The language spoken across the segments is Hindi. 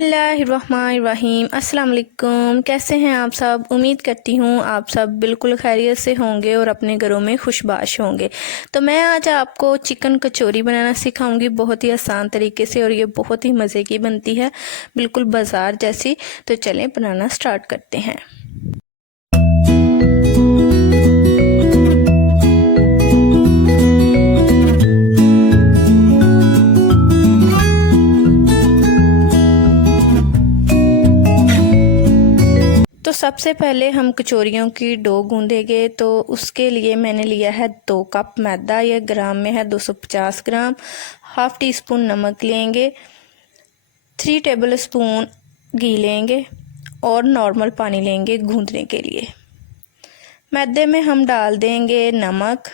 बिस्मिल्लाहिर्रहमानिर्रहीम। अस्सलाम वालेकुम। कैसे हैं आप सब? उम्मीद करती हूँ आप सब बिल्कुल खैरियत से होंगे और अपने घरों में खुशबाश होंगे। तो मैं आज आपको चिकन कचौरी बनाना सिखाऊंगी बहुत ही आसान तरीके से, और ये बहुत ही मज़े की बनती है, बिल्कुल बाज़ार जैसी। तो चलें बनाना स्टार्ट करते हैं। तो सबसे पहले हम कचौरियों की डो गूंदेंगे। तो उसके लिए मैंने लिया है 2 कप मैदा, यह ग्राम में है 250 ग्राम। हाफ़ टी स्पून नमक लेंगे, 3 टेबल स्पून घी लेंगे और नॉर्मल पानी लेंगे गूंदने के लिए। मैदे में हम डाल देंगे नमक,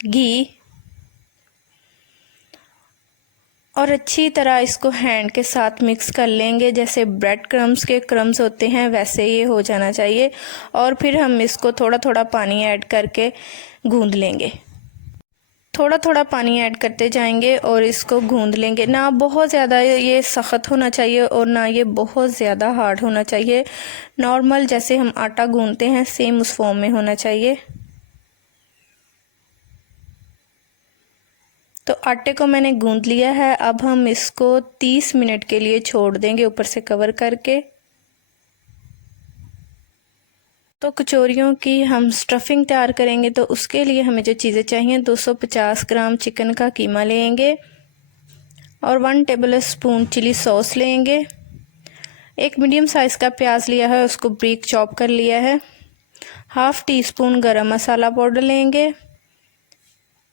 घी और अच्छी तरह इसको हैंड के साथ मिक्स कर लेंगे। जैसे ब्रेड क्रम्स के क्रम्स होते हैं वैसे ये हो जाना चाहिए। और फिर हम इसको थोड़ा थोड़ा पानी ऐड करके गूंद लेंगे। थोड़ा थोड़ा पानी ऐड करते जाएंगे और इसको गूंद लेंगे। ना बहुत ज़्यादा ये सख्त होना चाहिए और ना ये बहुत ज़्यादा हार्ड होना चाहिए। नॉर्मल जैसे हम आटा गूंदते हैं सेम उस फॉर्म में होना चाहिए। तो आटे को मैंने गूंद लिया है। अब हम इसको 30 मिनट के लिए छोड़ देंगे ऊपर से कवर करके। तो कचौरियों की हम स्टफिंग तैयार करेंगे। तो उसके लिए हमें जो चीज़ें चाहिए, 250 ग्राम चिकन का कीमा लेंगे और 1 टेबल स्पून चिली सॉस लेंगे। एक मीडियम साइज़ का प्याज लिया है, उसको ब्रीक चॉप कर लिया है। Half teaspoon garam masala powder लेंगे,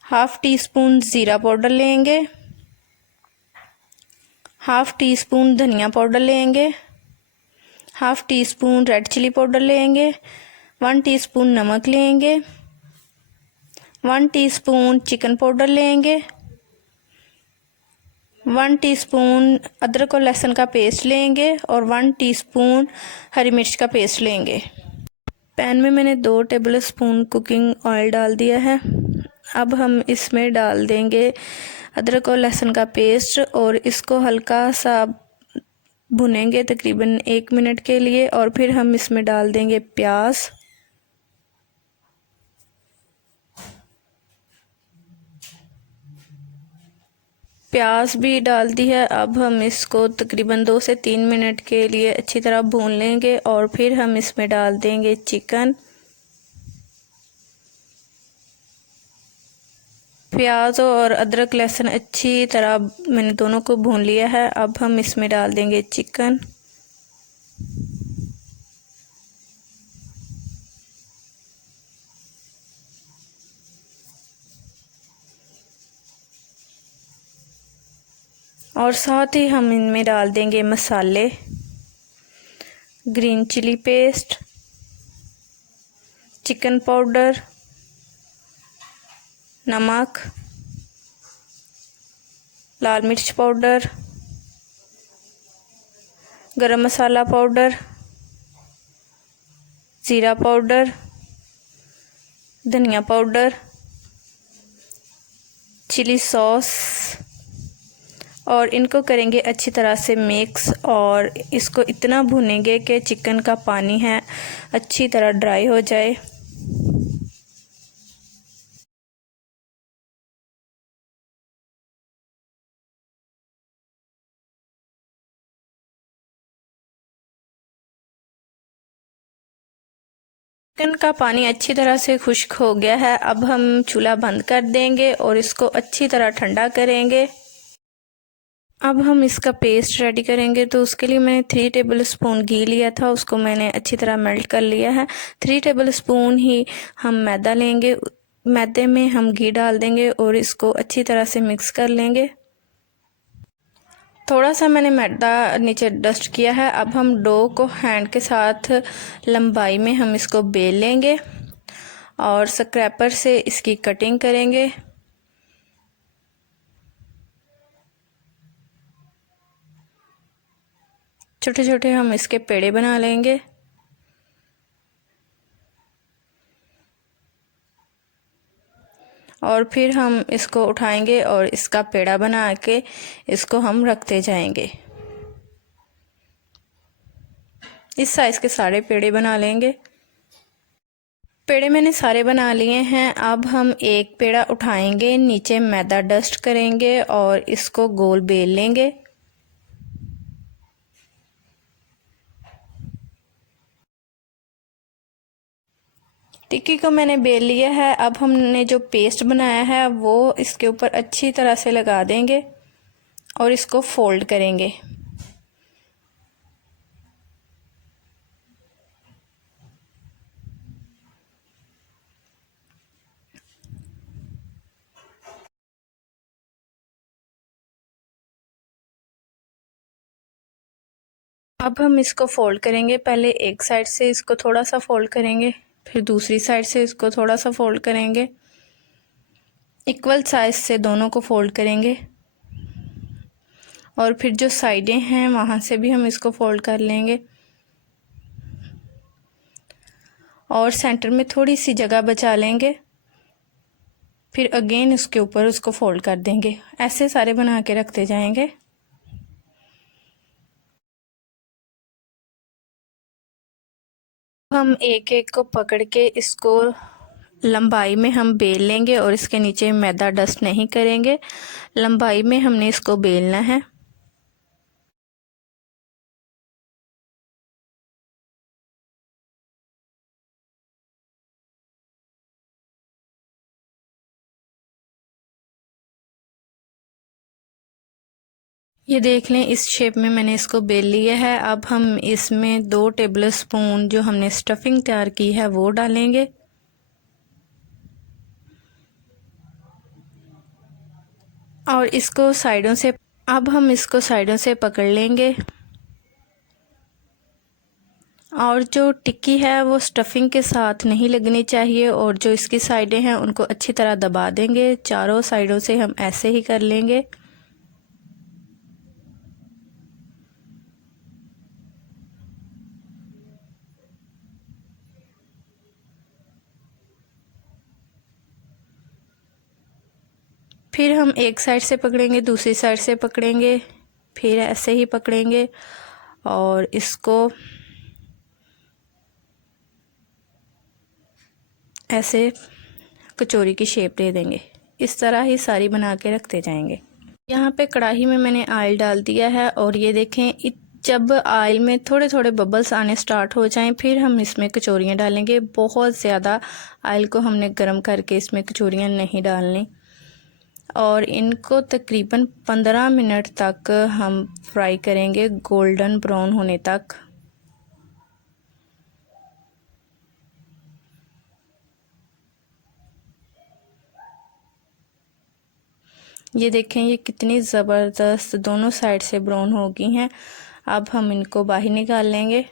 हाफ़ टी स्पून ज़ीरा पाउडर लेंगे, हाफ़ टी स्पून धनिया पाउडर लेंगे, half teaspoon red chilli powder लेंगे, 1 टीस्पून नमक लेंगे, 1 टीस्पून चिकन पाउडर लेंगे, 1 टीस्पून अदरक और लहसुन का पेस्ट लेंगे और 1 टीस्पून हरी मिर्च का पेस्ट लेंगे। पैन में मैंने 2 टेबल स्पून कुकिंग ऑयल डाल दिया है। अब हम इसमें डाल देंगे अदरक और लहसुन का पेस्ट और इसको हल्का सा भुनेंगे तकरीबन 1 मिनट के लिए। और फिर हम इसमें डाल देंगे प्याज, प्याज भी डाल दी है। अब हम इसको तकरीबन 2 से 3 मिनट के लिए अच्छी तरह भून लेंगे और फिर हम इसमें डाल देंगे चिकन। प्याज और अदरक लहसुन अच्छी तरह मैंने दोनों को भून लिया है। अब हम इसमें डाल देंगे चिकन। और साथ ही हम इनमें डाल देंगे मसाले, green chilli paste, chicken powder, नमक, लाल मिर्च पाउडर, गरम मसाला पाउडर, ज़ीरा पाउडर, धनिया पाउडर, चिली सॉस, और इनको करेंगे अच्छी तरह से मिक्स। और इसको इतना भूनेंगे कि चिकन का पानी है अच्छी तरह ड्राई हो जाए। चिकन का पानी अच्छी तरह से खुश्क हो गया है। अब हम चूल्हा बंद कर देंगे और इसको अच्छी तरह ठंडा करेंगे। अब हम इसका पेस्ट रेडी करेंगे। तो उसके लिए मैंने 3 टेबल स्पून घी लिया था, उसको मैंने अच्छी तरह मेल्ट कर लिया है। 3 टेबल स्पून ही हम मैदा लेंगे, मैदे में हम घी डाल देंगे और इसको अच्छी तरह से मिक्स कर लेंगे। थोड़ा सा मैंने मैदा नीचे डस्ट किया है। अब हम डो को हैंड के साथ लंबाई में हम इसको बेल लेंगे और स्क्रैपर से इसकी कटिंग करेंगे। छोटे छोटे हम इसके पेड़े बना लेंगे। और फिर हम इसको उठाएंगे और इसका पेड़ा बना के इसको हम रखते जाएंगे। इस साइज़ के सारे पेड़े बना लेंगे। पेड़े मैंने सारे बना लिए हैं। अब हम एक पेड़ा उठाएंगे, नीचे मैदा डस्ट करेंगे और इसको गोल बेल लेंगे। टिक्की को मैंने बेल लिया है। अब हमने जो पेस्ट बनाया है वो इसके ऊपर अच्छी तरह से लगा देंगे और इसको फोल्ड करेंगे। अब हम इसको फोल्ड करेंगे। पहले एक साइड से इसको थोड़ा सा फोल्ड करेंगे, फिर दूसरी साइड से इसको थोड़ा सा फोल्ड करेंगे। इक्वल साइज से दोनों को फोल्ड करेंगे और फिर जो साइडें हैं वहाँ से भी हम इसको फोल्ड कर लेंगे और सेंटर में थोड़ी सी जगह बचा लेंगे। फिर अगेन इसके ऊपर उसको फोल्ड कर देंगे। ऐसे सारे बना के रखते जाएंगे। हम एक एक को पकड़ के इसको लंबाई में हम बेल लेंगे और इसके नीचे मैदा डस्ट नहीं करेंगे। लंबाई में हमने इसको बेलना है। ये देख लें, इस शेप में मैंने इसको बेल लिया है। अब हम इसमें 2 टेबल स्पून जो हमने स्टफिंग तैयार की है वो डालेंगे और इसको साइडों से, अब हम इसको साइडों से पकड़ लेंगे और जो टिक्की है वो स्टफिंग के साथ नहीं लगनी चाहिए और जो इसकी साइडें हैं उनको अच्छी तरह दबा देंगे। चारों साइडों से हम ऐसे ही कर लेंगे। फिर हम एक साइड से पकड़ेंगे, दूसरी साइड से पकड़ेंगे, फिर ऐसे ही पकड़ेंगे और इसको ऐसे कचौरी की शेप दे देंगे। इस तरह ही सारी बना के रखते जाएंगे। यहाँ पे कढ़ाई में मैंने ऑयल डाल दिया है और ये देखें, जब ऑयल में थोड़े थोड़े बबल्स आने स्टार्ट हो जाएं फिर हम इसमें कचौरियाँ डालेंगे। बहुत ज़्यादा ऑयल को हमने गर्म करके इसमें कचौरियाँ नहीं डालनी और इनको तकरीबन 15 मिनट तक हम फ्राई करेंगे, गोल्डन ब्राउन होने तक। ये देखें, ये कितनी ज़बरदस्त दोनों साइड से ब्राउन हो गई हैं। अब हम इनको बाहर निकाल लेंगे।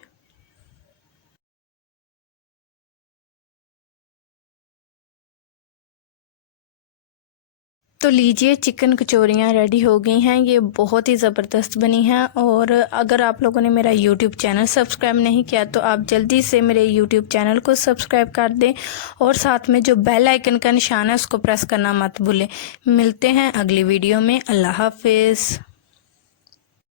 तो लीजिए, चिकन कचौरियाँ रेडी हो गई हैं। ये बहुत ही ज़बरदस्त बनी हैं और अगर आप लोगों ने मेरा यूट्यूब चैनल सब्सक्राइब नहीं किया तो आप जल्दी से मेरे यूट्यूब चैनल को सब्सक्राइब कर दें और साथ में जो बेल आइकन का निशान है उसको प्रेस करना मत भूलें। मिलते हैं अगली वीडियो में। अल्लाह हाफिज़।